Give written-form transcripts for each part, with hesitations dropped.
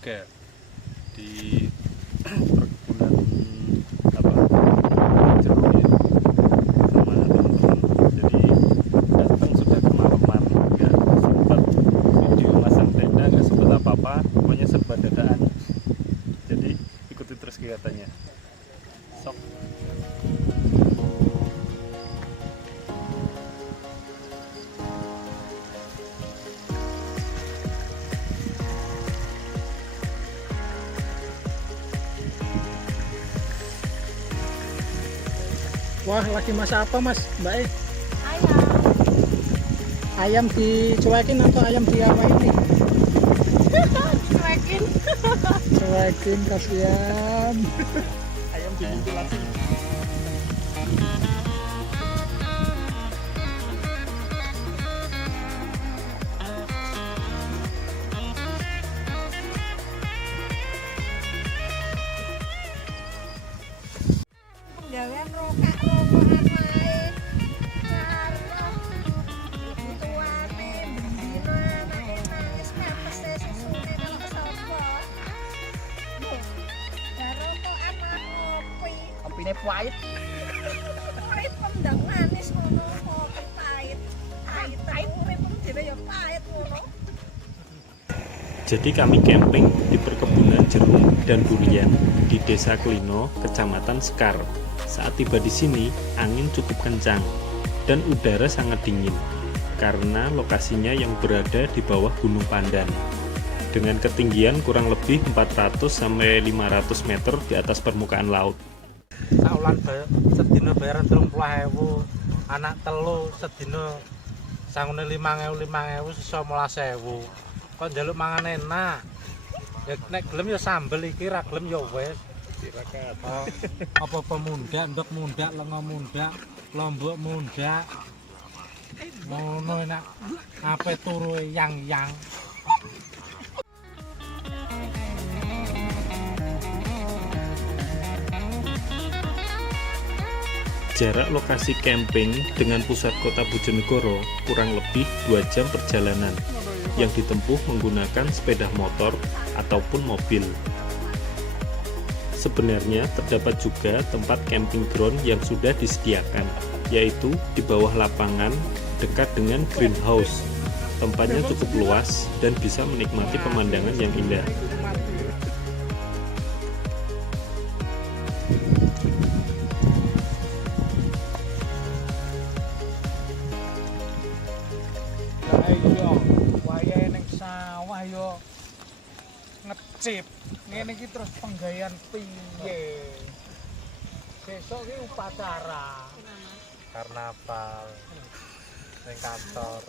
warga di perkebunan jeruk ya sama teman-teman. Jadi datang sudah kemalaman, nggak sempat video masang tenda, nggak sempat apa-apa, pokoknya serba dadaan. Jadi ikuti terus kegiatannya. Sok. Wah, lagi masak apa mas, Mbak E? Ayam. Ayam dicuekin atau ayam diapain nih? Cuekin. Cuekin, kasihan. Ayam dimutilasi. Penggawean rokak-rokokan wae. Karo tuane bendina anake nangis ngapese susune kalau sapa. Karo kok anak ngopi. Kopine pahit. Pahit pendang manis ngono kopi pahit. Pahit urip dhewe ya pahit ngono. Jadi kami camping di perkebunan jeruk dan durian di Desa Klino, Kecamatan Sekar. Saat tiba di sini, angin cukup kencang dan udara sangat dingin karena lokasinya yang berada di bawah Gunung Pandan dengan ketinggian kurang lebih 400 sampai 500 meter di atas permukaan laut. Saulan sedina bayaran 30.000, anak telu sedina sangune 5.000 sisa 15.000. Kok njaluk mangan enak. Ya nek gelem ya sambel iki, ra gelem ya wis. Oh, apa-apa mundak, nduk mundak, lenga mundak, lombok mundak. Ngono enak. Ape turu yang-yang. Jarak lokasi camping dengan pusat kota Bojonegoro kurang lebih 2 jam perjalanan yang ditempuh menggunakan sepeda motor ataupun mobil. Sebenarnya terdapat juga tempat camping ground yang sudah disediakan, yaitu di bawah lapangan dekat dengan greenhouse. Tempatnya cukup luas dan bisa menikmati pemandangan yang indah. Ayo, wayahe ning sawah yo ngecip. Ngene iki terus penggawean piye? Besok ki upacara. Karnaval. Ning kantor.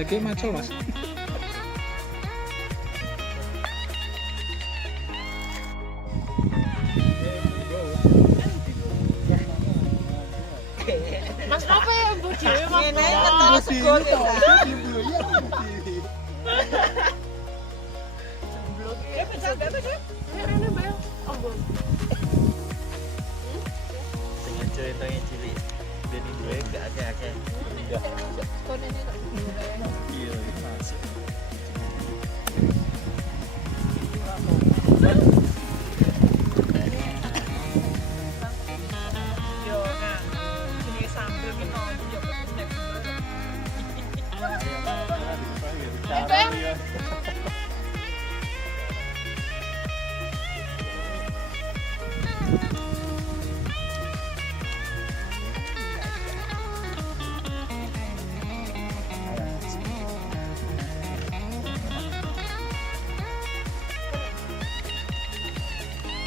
Lagi macul mas. Mas apa ya mbok dhewe Mas? Ngene ketara sego to. Semblok ya bisa betul. Ngene Mbak. Ombo. Sing ceritanya cilik ben duwe gak akeh-akeh. Konene kok. Iya, masuk. Yo nah, sini sambil ki no yo petek.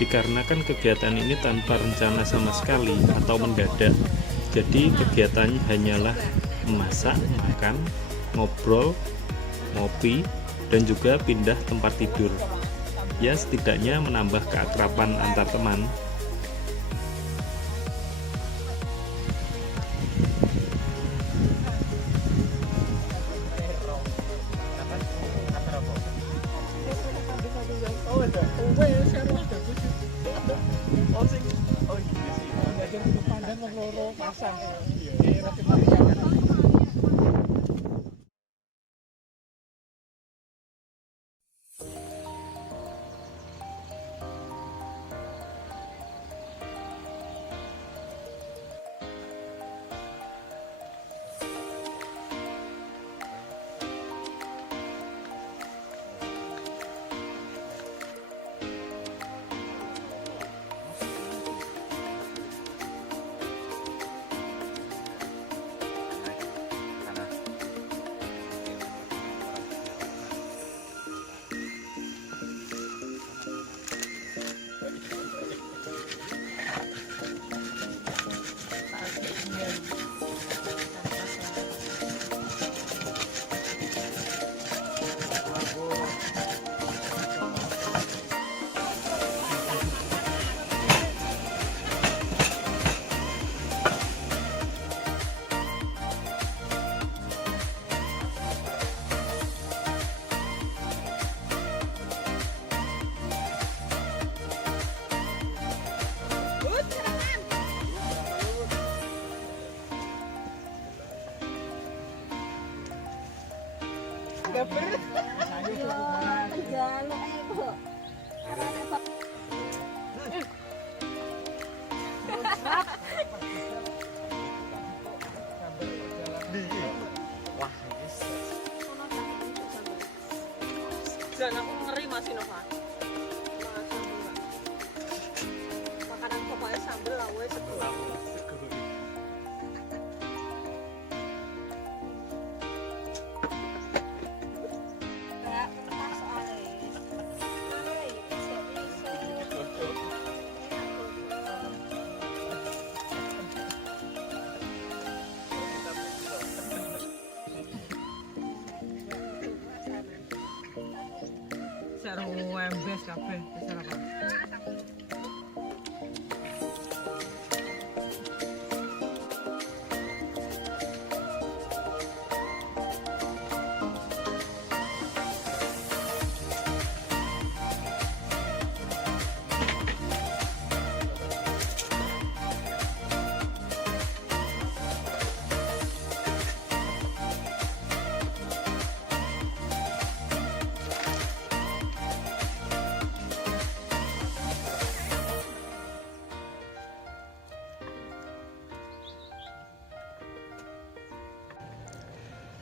Dikarenakan kegiatan ini tanpa rencana sama sekali atau mendadak, jadi kegiatannya hanyalah memasak, makan, ngobrol, ngopi, dan juga pindah tempat tidur. Ya, setidaknya menambah keakraban antar teman. Dan aku ngeri masih Nova. Makanan pokoknya sambel lah, wes sebelah. Seru embes kabeh sarapan.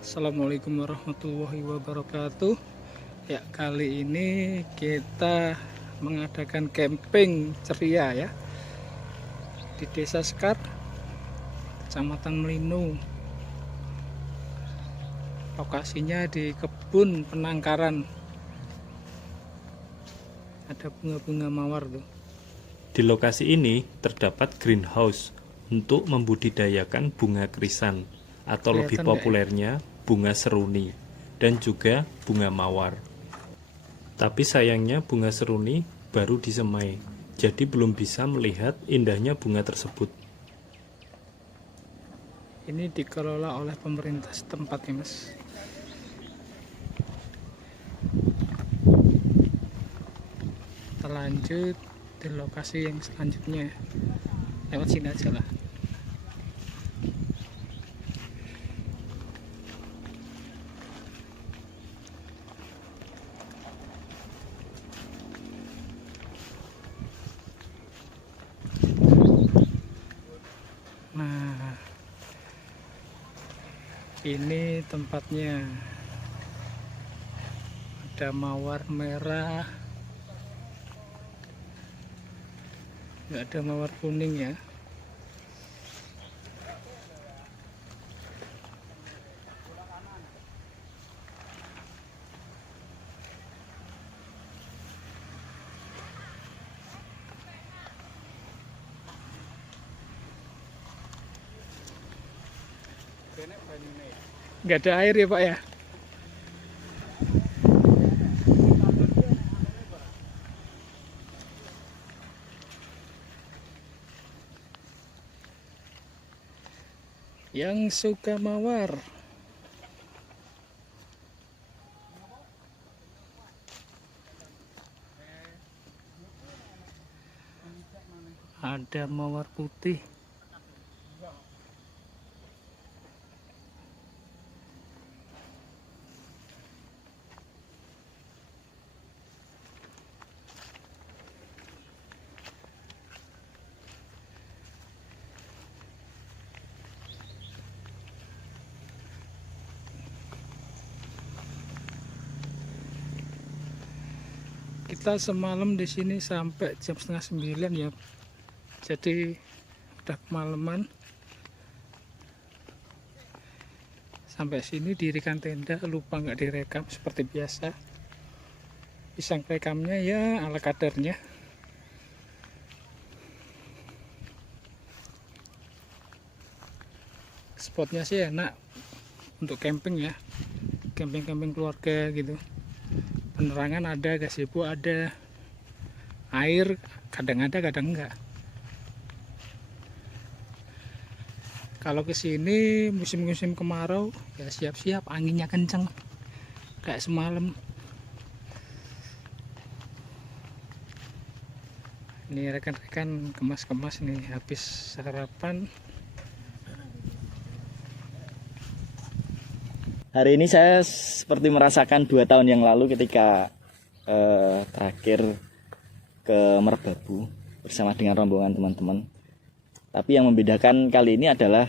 Assalamualaikum warahmatullahi wabarakatuh. Ya, kali ini kita mengadakan camping ceria ya di Desa Sekar, Kecamatan Melinu. Lokasinya di kebun penangkaran. Ada bunga-bunga mawar tuh. Di lokasi ini terdapat greenhouse untuk membudidayakan bunga krisan atau lebih Kelihatan nggak ya? populernya bunga seruni dan juga bunga mawar. Tapi sayangnya bunga seruni baru disemai, jadi belum bisa melihat indahnya bunga tersebut. Ini dikelola oleh pemerintah setempat ya Mas. Kita lanjut di lokasi yang selanjutnya. Lewat sini aja lah. Nah, ini tempatnya. Ada mawar merah, nggak ada mawar kuning ya. Nggak ada air ya Pak ya? Yang suka mawar. Ada mawar putih. Kita semalam di sini sampai jam 8:30 ya. Jadi udah kemalaman. Sampai sini dirikan tenda, lupa nggak direkam seperti biasa. Pisang rekamnya ya ala kadarnya. Spotnya sih enak untuk camping ya, camping-camping keluarga gitu. Penerangan ada, gazebo ada, air kadang ada kadang enggak. Kalau kesini musim-musim kemarau ya siap-siap, anginnya kenceng kayak semalam. Ini rekan-rekan kemas-kemas nih habis sarapan. Hari ini saya seperti merasakan 2 tahun yang lalu ketika terakhir ke Merbabu bersama dengan rombongan teman-teman. Tapi yang membedakan kali ini adalah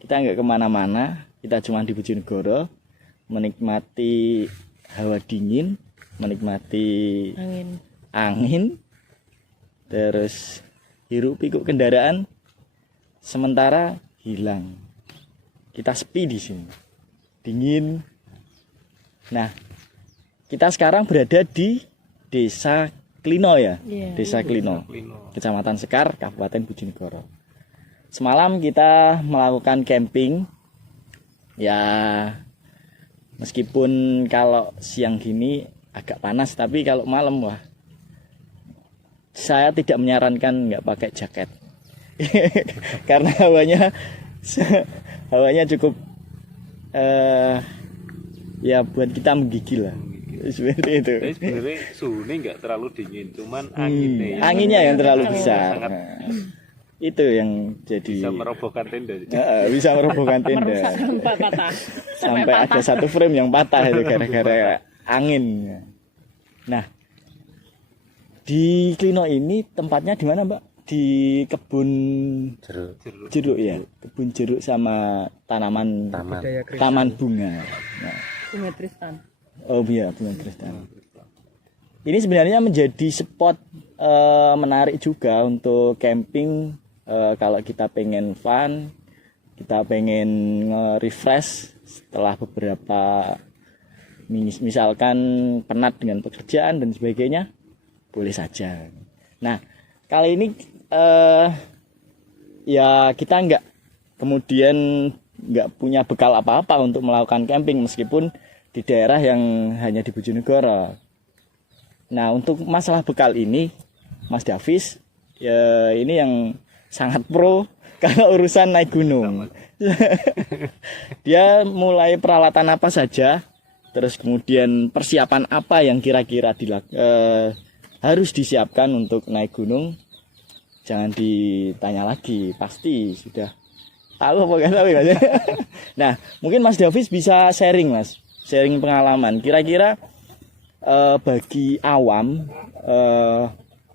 kita nggak kemana-mana, kita cuma di Bojonegoro, menikmati hawa dingin, menikmati angin, terus hiruk pikuk kendaraan, sementara hilang. Kita sepi di sini, dingin. Nah, kita sekarang berada di Desa Klino ya, Desa Klino, Kecamatan Sekar, Kabupaten Bojonegoro. Semalam kita melakukan camping. Ya, meskipun kalau siang gini agak panas, tapi kalau malam wah, saya tidak menyarankan nggak pakai jaket, karena hawanya cukup ya buat kita menggigil lah, seperti itu. Tapi sebenarnya suhunya nggak terlalu dingin, cuman anginnya yang terlalu besar. Itu yang jadi bisa merobohkan tenda. Bisa merobohkan tenda. Sampai ada satu frame yang patah itu gara-gara angin. Nah, di Klino ini tempatnya di mana, Mbak? Di kebun jeruk ya, kebun jeruk sama taman bunga. Nah. Bunga Tristan. Oh iya, bunga Tristan. Ini sebenarnya menjadi spot menarik juga untuk camping. Kalau kita pengen fun, kita pengen refresh setelah beberapa misalkan penat dengan pekerjaan dan sebagainya, boleh saja. Nah, kali ini ya kita kemudian nggak punya bekal apa-apa untuk melakukan camping meskipun di daerah yang hanya di Bojonegoro. Nah, untuk masalah bekal ini, Mas Davis ya ini yang sangat pro kalau urusan naik gunung. Dia mulai peralatan apa saja, terus kemudian persiapan apa yang kira-kira harus disiapkan untuk naik gunung. Jangan ditanya lagi, pasti sudah tahu apa nggak tahu ya. Nah, mungkin Mas Davis bisa sharing, Mas, sharing pengalaman. Kira-kira bagi awam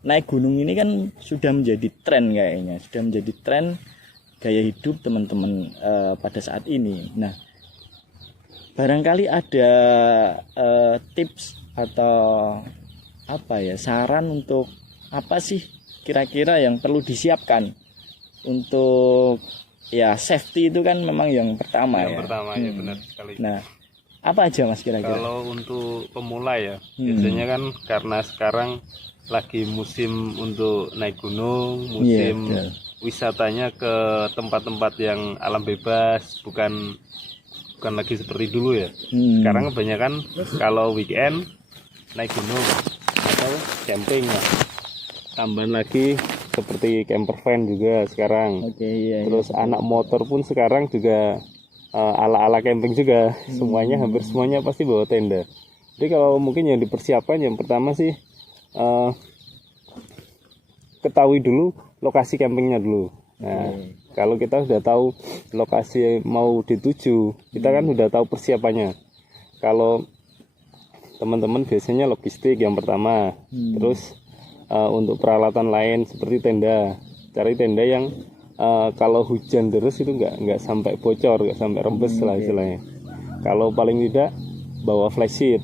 naik gunung ini kan sudah menjadi tren kayaknya, sudah menjadi tren gaya hidup teman-teman pada saat ini. Nah, barangkali ada tips atau apa ya, saran untuk apa sih kira-kira yang perlu disiapkan untuk ya safety itu kan memang yang pertama ya. Pertama ya, benar sekali. Nah, apa aja Mas kira-kira? Kalau untuk pemula ya, biasanya kan karena sekarang lagi musim untuk naik gunung, musim wisatanya ke tempat-tempat yang alam bebas, bukan lagi seperti dulu ya. Sekarang kebanyakan kalau weekend naik gunung atau camping ya. Tambahan lagi seperti camper van juga sekarang. Oke, iya. Terus anak motor pun sekarang juga ala-ala camping juga. Semuanya, hampir semuanya pasti bawa tenda. Jadi kalau mungkin yang dipersiapkan, yang pertama sih ketahui dulu lokasi campingnya dulu. Nah, kalau kita sudah tahu lokasi mau dituju, kita kan sudah tahu persiapannya. Kalau teman-teman biasanya logistik yang pertama, terus untuk peralatan lain seperti tenda, cari tenda yang kalau hujan terus itu nggak sampai bocor, nggak sampai rembes lah istilahnya. Kalau paling tidak bawa flash sheet.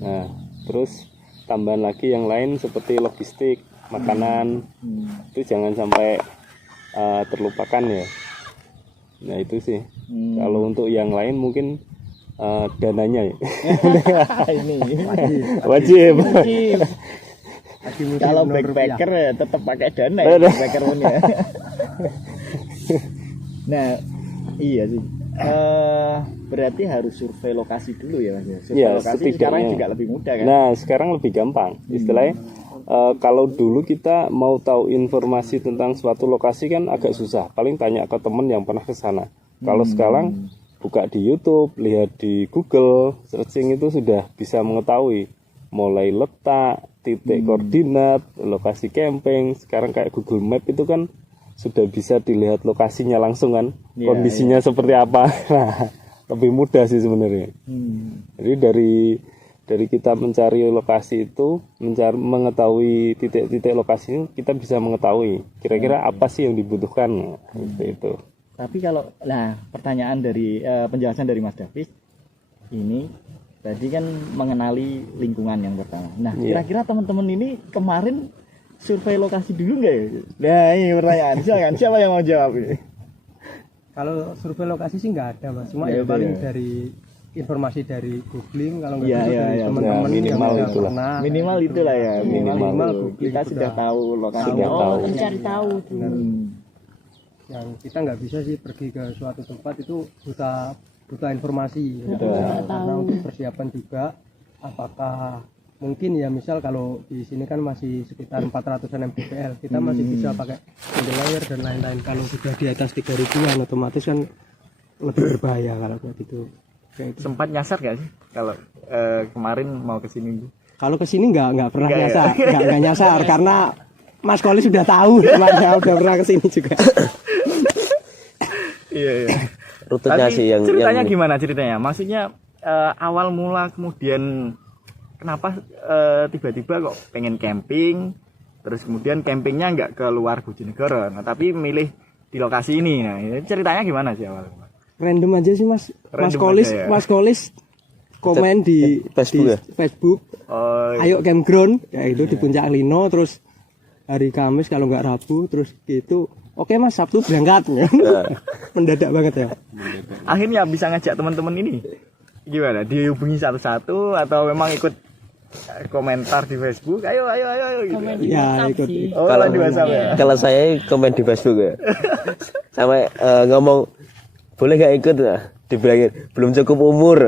Nah, terus tambahan lagi yang lain seperti logistik, makanan, itu jangan sampai terlupakan ya. Nah itu sih. Kalau untuk yang lain mungkin dananya ya. Ini Wajib. kalau backpacker ya tetap pakai dana ya, backpacker pun ya. Nah iya sih. Berarti harus survei lokasi dulu ya Mas. Survei Ya, lokasi sekarang juga lebih mudah kan. Nah sekarang lebih gampang. Istilahnya kalau dulu kita mau tahu informasi tentang suatu lokasi kan agak susah. Paling tanya ke teman yang pernah ke sana. Kalau sekarang buka di YouTube, lihat di Google, searching itu sudah bisa mengetahui mulai letak, titik koordinat, lokasi camping. Sekarang kayak Google Map itu kan sudah bisa dilihat lokasinya langsung kan, kondisinya seperti apa. Nah, lebih mudah sih sebenarnya. Jadi dari kita mencari lokasi itu, mengetahui titik-titik lokasi itu, kita bisa mengetahui kira-kira apa sih yang dibutuhkan. Itu. Tapi kalau pertanyaan dari penjelasan dari Mas Davis ini tadi kan mengenali lingkungan yang pertama. Nah, kira-kira teman-teman ini kemarin survei lokasi dulu nggak ya? Nah, ini pertanyaan. Siapa yang mau jawab ini? Kalau survei lokasi sih nggak ada Mas, cuma ya paling dari informasi dari googling, kalau nggak bisa dari teman-teman yang udah pernah. Minimal itulah ya, minimal googling kita sudah tahu lokasi. Mencari tahu. Yang kita nggak bisa sih pergi ke suatu tempat itu buta informasi, karena untuk persiapan juga, apakah mungkin ya misal kalau di sini kan masih sekitar 400-an mdpl, kita masih bisa pakai layer dan lain-lain. Kalau sudah di atas 3000-an otomatis kan lebih berbahaya kalau kayak gitu. Sempat nyasar gak sih kalau kemarin mau ke sini? Kalau ke sini nggak pernah nyasar, nggak nyasar karena Mas Koli sudah tahu, udah pernah ke sini juga. Iya. Rutenya sih yang ceritanya gimana ceritanya? Maksudnya awal mula kemudian kenapa tiba-tiba kok pengen camping, terus kemudian campingnya nggak ke luar Bojonegoro, nah, tapi milih di lokasi ini. Nah, ceritanya gimana sih awal? Random aja sih Mas. Mas Kolis komen di Facebook. Oh, Ayo campground, ya itu di Puncak Lino, terus hari Kamis kalau nggak Rabu, terus gitu. Oke Mas, Sabtu berangkat. Mendadak banget ya. Akhirnya bisa ngajak teman-teman ini. Gimana? Dihubungi satu-satu atau memang ikut komentar di Facebook? Ayo gitu. Ya, ikut. Oh, kalau di WhatsApp ya. Kalau saya komen di Facebook ya. Sampai ngomong boleh nggak ikut ya? Dibilangin belum cukup umur.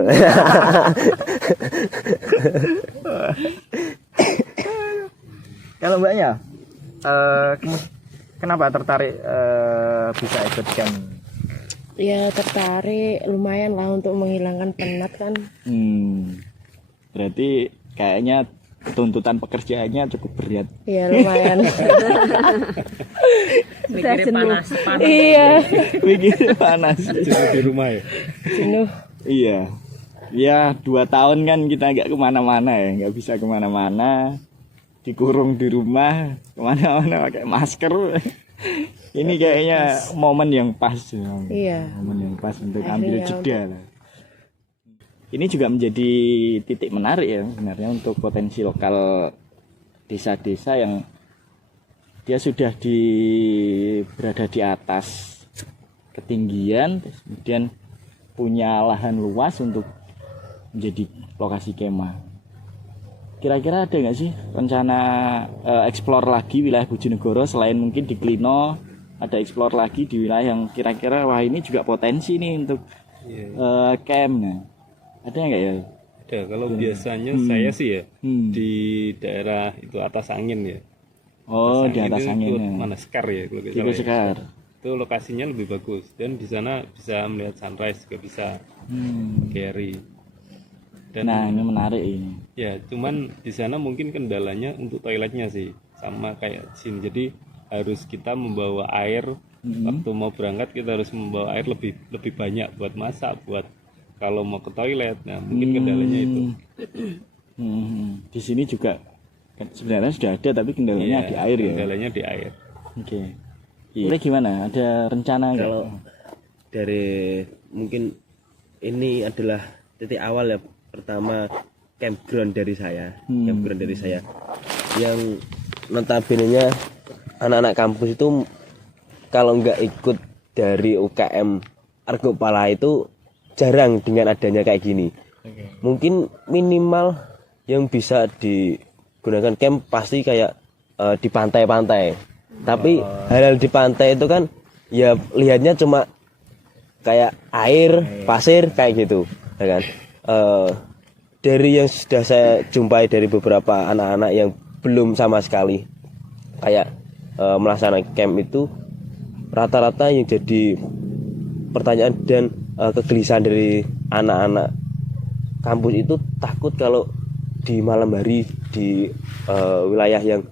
Kalau Mbaknya kenapa tertarik bisa ikut camp? Ya tertarik, lumayan lah untuk menghilangkan penat kan. Berarti kayaknya tuntutan pekerjaannya cukup berat. Ya lumayan. Mikirnya panas. Iya. Mikirnya panas. Di rumah ya. Jenuh. Iya. Ya 2 tahun kan kita nggak kemana-mana ya, nggak bisa kemana-mana, dikurung di rumah, kemana-mana pakai masker. Ini kayaknya momen yang pas. Iya. Momen yang pas untuk ambil jeda. Ini juga menjadi titik menarik ya sebenarnya untuk potensi lokal desa-desa yang dia sudah berada di atas ketinggian, kemudian punya lahan luas untuk menjadi lokasi kemah. Kira-kira ada nggak sih rencana eksplor lagi wilayah Bojonegoro selain mungkin di Klino ada explore lagi di wilayah yang kira-kira wah ini juga potensi nih untuk camp. Nah, ada nggak ya? Ada. Kalau biasanya saya sih ya di daerah itu atas angin ya. Oh, di atas angin. Mana Sekar ya kalau nggak Di salah ya. Sekar. Itu lokasinya lebih bagus dan di sana bisa melihat sunrise juga bisa. Carry. Dan Nah, ini menarik ini. ya, cuman di sana mungkin kendalanya untuk toiletnya sih sama kayak sini. Jadi harus kita membawa air waktu mau berangkat, kita harus membawa air lebih banyak buat masak, buat kalau mau ke toilet. Nah, mungkin kendalanya itu. Di sini juga kan sebenarnya sudah ada tapi kendalanya Iya, di air ya. Kendalanya di air. Oke. Ini gimana? Ada rencana nggak? Kalau dari mungkin ini adalah titik awal ya, pertama campground dari saya, yang notabene-nya anak-anak kampus itu kalau nggak ikut dari UKM Argopala itu jarang dengan adanya kayak gini. Mungkin minimal yang bisa digunakan camp pasti kayak di pantai-pantai. Tapi hal-hal di pantai itu kan ya lihatnya cuma kayak air, pasir kayak gitu, ya kan? Dari yang sudah saya jumpai dari beberapa anak-anak yang belum sama sekali kayak melaksanakan camp itu, rata-rata yang jadi pertanyaan dan kegelisahan dari anak-anak kampus itu takut kalau di malam hari di wilayah yang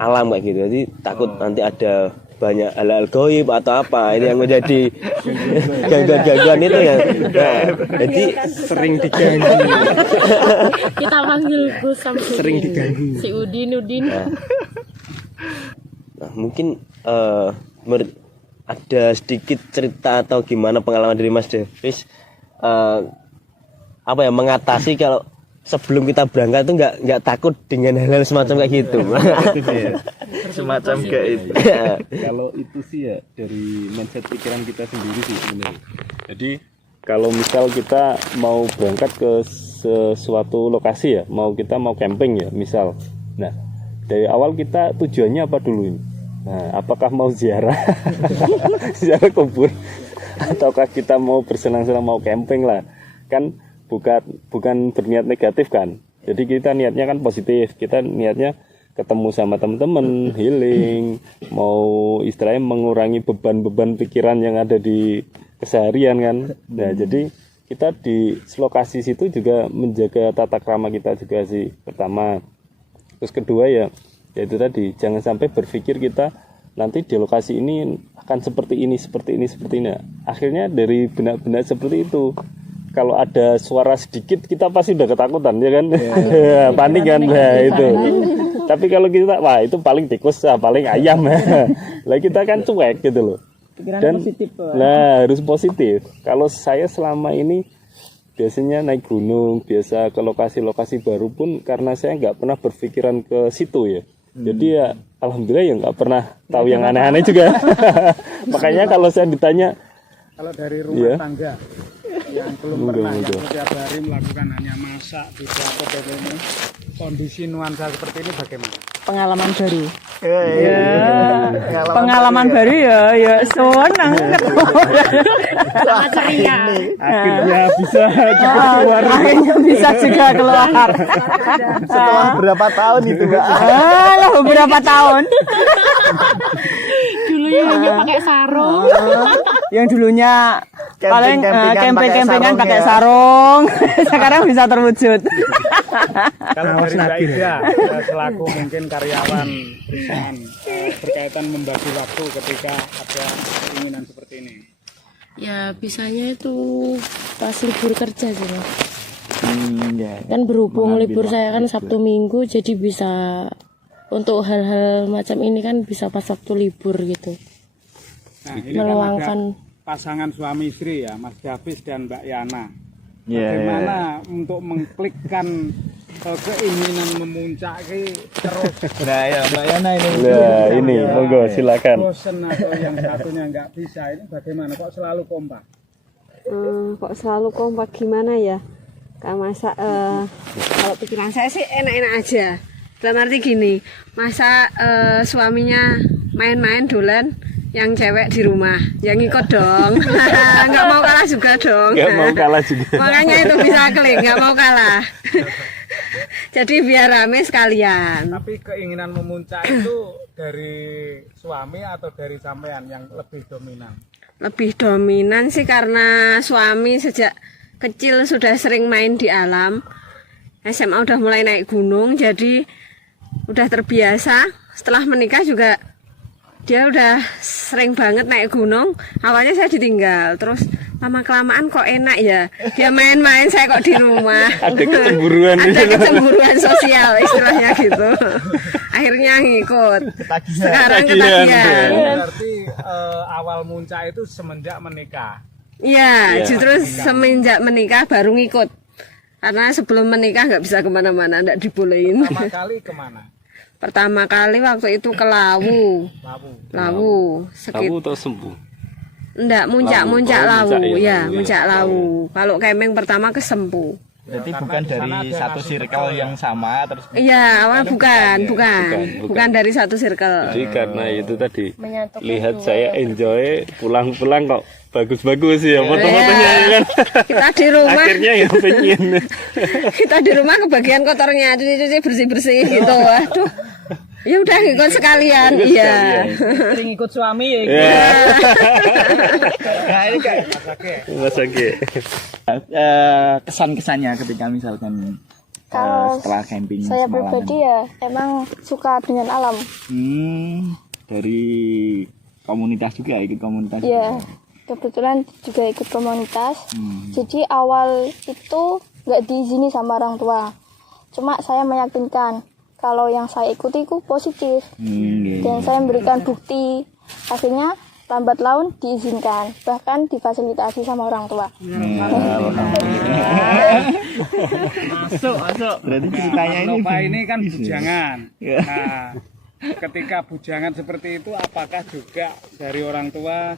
alam kayak gitu, jadi takut nanti ada banyak hal-hal goib atau apa ini yang menjadi gangguan-gangguan itu ya. Nah, jadi Sering diganggu. Kita panggil Gus Samsudin. Sering diganggu. Si Udin. nah, mungkin ada sedikit cerita atau gimana pengalaman dari Mas Davis apa ya mengatasi kalau sebelum kita berangkat tuh nggak takut dengan hal-hal semacam kayak gitu. Semacam kayak itu. Kalau itu sih ya dari mindset pikiran kita sendiri sih sebenarnya. Jadi kalau misal kita mau berangkat ke sesuatu lokasi ya, kita mau camping ya misal. Nah, dari awal kita tujuannya apa dulu ini? Nah, apakah mau ziarah ziarah kubur ataukah kita mau bersenang-senang mau camping lah. Kan bukan berniat negatif kan. Jadi kita niatnya kan positif. Kita niatnya ketemu sama teman-teman, healing, mau istilahnya mengurangi beban-beban pikiran yang ada di keseharian kan. Nah, jadi kita di lokasi situ juga menjaga tata krama kita juga sih pertama. Terus kedua ya itu tadi jangan sampai berpikir kita nanti di lokasi ini akan seperti ini. Akhirnya dari benak-benak seperti itu. Kalau ada suara sedikit kita pasti udah ketakutan ya kan, panik kan, nah itu. Tapi kalau kita wah itu paling tikus, paling ayam, lah kita kan cuek gitu loh. Dan positif, nah harus positif. Kalau saya selama ini biasanya naik gunung, biasa ke lokasi-lokasi baru pun karena saya nggak pernah berpikiran ke situ ya. Jadi ya alhamdulillah ya nggak pernah tahu yang aneh-aneh juga. Makanya kalau saya ditanya, Kalau dari rumah tangga yang belum pernah yang setiap hari melakukan hanya masak, tidak apa ini, kondisi nuansa seperti ini bagaimana? Pengalaman baru. Pengalaman baru ya senang. Sangat ceria. Akhirnya bisa keluar. Akhirnya bisa juga keluar. Setelah berapa tahun itu, Mbak? Beberapa tahun. Dulunya hanya pakai sarung. Yang dulunya paling camping-campingan pakai sarung. Sekarang bisa terwujud. Kalau dari Mbak Ida selaku mungkin karyawan perusahaan berkaitan membagi waktu ketika ada keinginan seperti ini. Ya bisanya itu pas libur kerja sih Mas. Ya. Kan berhubung libur saya kan Sabtu Minggu, jadi bisa untuk hal-hal macam ini kan bisa pas Sabtu libur gitu. Nah, ini Meluangkan. kan ada pasangan suami istri ya, Mas Davis dan Mbak Yana. Ya, Bagaimana untuk mengklikkan keinginan memuncaki terus Nah, ya Mbak Yana ini. nah ini monggo silakan. bosen atau yang satunya nggak bisa, ini bagaimana kok selalu kompak? Kok selalu kompak gimana ya? Kalau pikiran saya sih enak-enak aja. Dalam arti gini, masa suaminya main-main dolan, yang cewek di rumah, yang ikut dong. Nggak mau kalah juga dong. Nggak mau kalah juga. Makanya itu bisa klik, nggak mau kalah. Jadi biar rame sekalian. Tapi keinginan memuncak itu dari suami atau dari sampean yang lebih dominan? Lebih dominan sih karena suami sejak kecil sudah sering main di alam. SMA udah mulai naik gunung, jadi udah terbiasa. Setelah menikah juga dia udah sering banget naik gunung. Awalnya saya ditinggal, terus lama-kelamaan kok enak ya. Dia main-main, saya kok di rumah. Ada kecemburuan. Ada kecemburuan sosial istilahnya gitu. Akhirnya ngikut. Sekarang ketagihan. Berarti awal muncak itu semenjak menikah. Iya, justru semenjak menikah baru ngikut. Karena sebelum menikah nggak bisa kemana-mana, nggak dibolehin. Pertama kali kemana? Pertama kali waktu itu ke Lawu. Lawu Sekitar atau Sempu? enggak, muncak Lawu. muncak Oh, Lawu. muncak ya, Ya, Lawu, muncak ya. Lawu. Kalau camping pertama ke Sempu. Berarti bukan dari satu circle yang sama terus. Iya, awal bukan Bukan. dari satu circle. Jadi karena itu tadi Menyatukan lihat dua. saya enjoy pulang-pulang kok bagus-bagus ya foto-fotonya Iya. kan. Kita di rumah, Akhirnya ya pengen. kita di rumah kebagian kotornya, cuci-cuci bersih-bersih gitu. Aduh. Ya udah ngikut sekalian. Iya. Sering ikut suami ya. Ya, Nah, ini kayak Mas Agi. kesan-kesannya ketika misalkan setelah camping Saya semalaman. pribadi ya emang suka dengan alam. Dari komunitas juga, ikut komunitas Ya, juga. kebetulan juga ikut komunitas. Jadi awal itu nggak diizini sama orang tua. Cuma saya meyakinkan kalau yang saya ikuti itu positif. Dan saya memberikan bukti. Akhirnya lambat laun diizinkan, bahkan difasilitasi sama orang tua. Masuk. Berarti ceritanya ini Nova ini kan bujangan. Ya. Nah, ketika bujangan seperti itu, apakah juga dari orang tua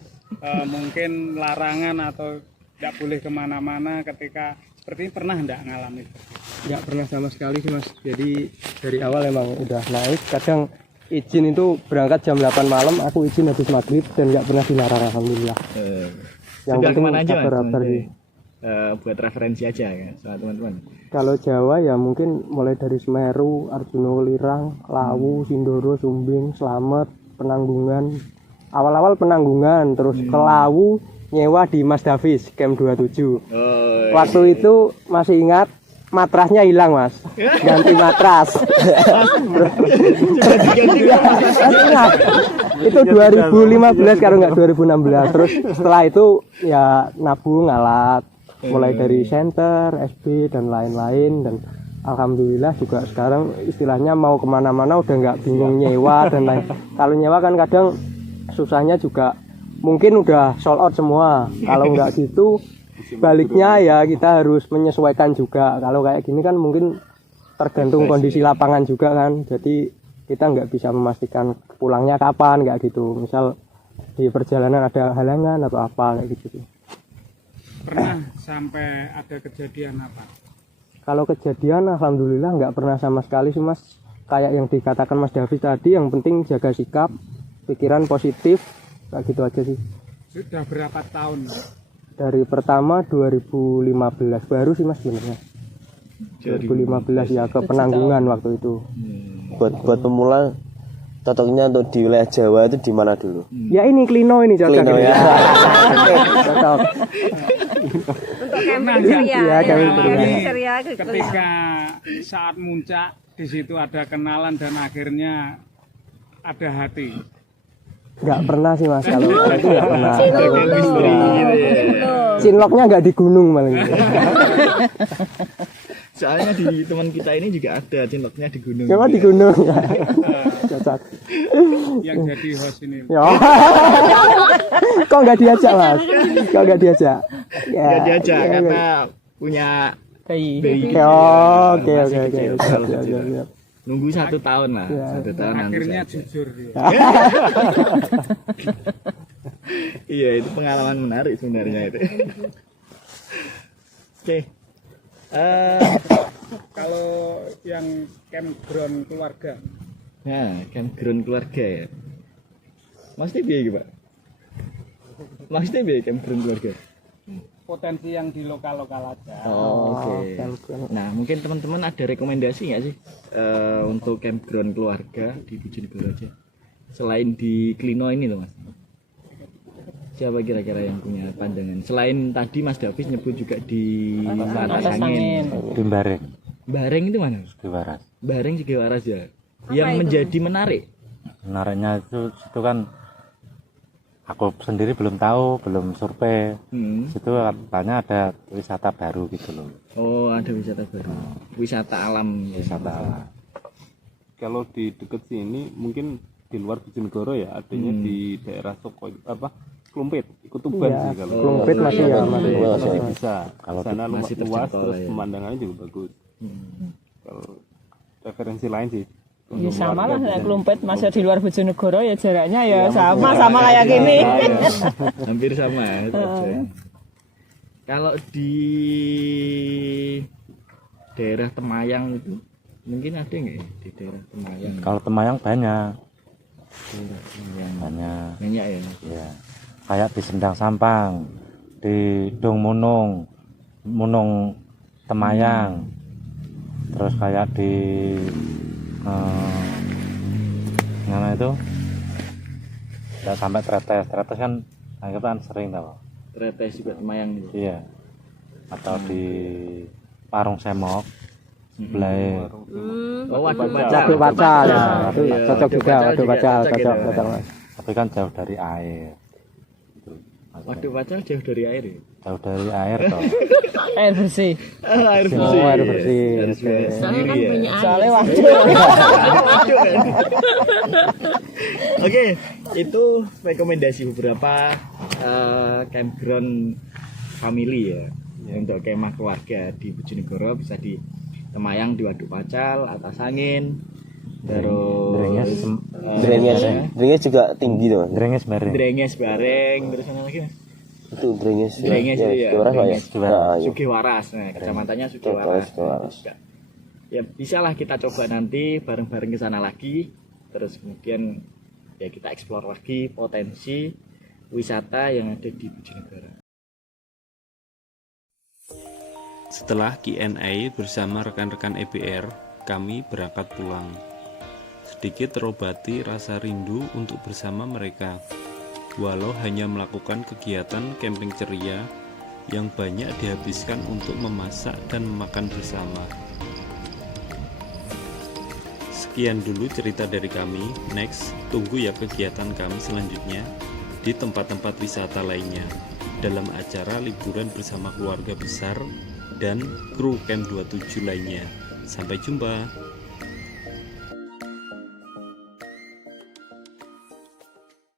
mungkin larangan atau tidak boleh kemana-mana ketika seperti ini, pernah enggak ngalami? Nggak pernah sama sekali sih mas. Jadi dari awal emang udah naik. Kadang izin itu berangkat jam 8 malam, aku izin habis maghrib dan nggak pernah dilarang alhamdulillah. Yang sudah penting kemana aja Mas? kabar-kabar sih. Buat referensi aja kan sama teman-teman. Kalau Jawa ya mungkin mulai dari Semeru, Arjuna Welirang, Lawu, Sindoro, Sumbing, Slamet, Penanggungan. Awal-awal Penanggungan, terus ke Lawu nyewa di Mas Davis Camp 27. Waktu itu masih ingat matrasnya hilang mas, ganti matras. Ingat, itu 2015 kalau nggak 2016. Terus setelah itu ya nabung alat, mulai dari senter, SB dan lain-lain, dan alhamdulillah juga sekarang istilahnya mau kemana-mana udah nggak bingung nyewa dan lain. Kalau nyewa kan kadang susahnya juga mungkin udah sold out semua. Kalau nggak gitu baliknya ya kita harus menyesuaikan juga. Kalau kayak gini kan mungkin tergantung kondisi lapangan juga kan, jadi kita nggak bisa memastikan pulangnya kapan kayak gitu. Misal di perjalanan ada halangan atau apa kayak gitu sih. Pernah sampai ada kejadian apa? Kalau kejadian alhamdulillah nggak pernah sama sekali sih mas. Kayak yang dikatakan Mas Davis tadi, yang penting jaga sikap, pikiran positif, kayak gitu aja sih. Sudah berapa tahun? Dari pertama 2015 baru sih mas sebenarnya. 2015 ya ke Penanggungan waktu itu. Buat pemula cocoknya untuk di wilayah Jawa itu di mana dulu? Ya ini Klino ini cocok. Klino ini. ya. Cocok. Untuk camping ceria. Iya, camping ceria. Camping ceria gitu. Ketika saat muncak di situ ada kenalan dan akhirnya ada hati. Nggak pernah sih mas, kalau itu nggak pernah. Belum. Cinloknya nggak di gunung malah. Soalnya di teman kita ini juga ada cinloknya di gunung. Coba di gunung ya. Cocok. Yang jadi host ini. Ya. Kok nggak diajak mas? Kok nggak diajak? Ya. Nggak diajak Ya, karena punya bayi. ya. Oke. Siap. Nunggu 1 tahun lah, Ya. 1 tahun nanti Akhirnya saja. jujur dia. Iya, itu pengalaman menarik sebenarnya itu. Oke. Kalau yang campground keluarga, Nah, campground keluarga ya. Mas ini biaya Pak? Maksudnya biar campground keluarga. Potensi yang di lokal-lokal aja. Oh, oke. Nah, mungkin teman-teman ada rekomendasi nggak sih untuk campground keluarga di Bojonegoro aja? Selain di Klino ini loh, Mas. Siapa kira-kira yang punya pandangan? Selain tadi Mas Davis nyebut juga di Atas Angin. Di Bareng. Bareng itu mana? Waras. Bareng Sigiwaras ya. Yang menjadi menarik. Menariknya itu kan aku sendiri belum tahu, belum survei. Situ katanya ada wisata baru gitu loh. Oh, ada wisata baru. Wisata alam. Wisata alam. Kalau di dekat sini mungkin di luar Bojonegoro ya, adanya di daerah Klumpit, ikut Tuban sih kalau. Klumpit masih ya, masih bisa. Kalau sana masih luas terus ya. pemandangannya juga bagus. Kalau referensi lain sih. Ya sama lah, Klumpit masih di luar Bojonegoro ya jaraknya ya sama kayak gini. Hampir sama. Kalau di daerah Temayang itu mungkin ada nggak ya di daerah Temayang? Kalau Temayang banyak. Banyak ya. Ya. Kayak di Sendang Sampang, di Dong Munung Temayang, terus kayak di mana itu nggak sampai Tretes kan kan sering tau. Tretes juga Temayang gitu. Iya, atau di Parung Semok, Belai. Waduk Pacal ya, itu cocok juga, Waduk Pacal cocok Mas. Tapi kan jauh dari air. Waduk Pacal jauh dari air ya? Jauh dari air toh. Air bersih. Air bersih. Oh, air bersih. Soalnya kan punya air. Soalnya waduk. Oke, itu rekomendasi beberapa campground family ya. Untuk kemah keluarga di Bojonegoro bisa di Temayang, di Waduk Pacal, Atas Angin, terus Drenges juga tinggi tuh. Drenges Bareng, terus mana lagi Mas? Itu Drenges itu ya. Sugiwaras. Sugiwaras. Nah, kecamatannya Sugiwaras. Ya bisa lah kita coba nanti bareng-bareng ke sana lagi. Terus kemudian ya kita eksplor lagi potensi wisata yang ada di Bojonegoro. Setelah Q&A bersama rekan-rekan EBR, kami berangkat pulang. Sedikit terobati rasa rindu untuk bersama mereka, walau hanya melakukan kegiatan camping ceria yang banyak dihabiskan untuk memasak dan makan bersama. Sekian dulu cerita dari kami. Next, tunggu ya kegiatan kami selanjutnya di tempat-tempat wisata lainnya dalam acara liburan bersama keluarga besar dan kru Camp 27 lainnya. Sampai jumpa.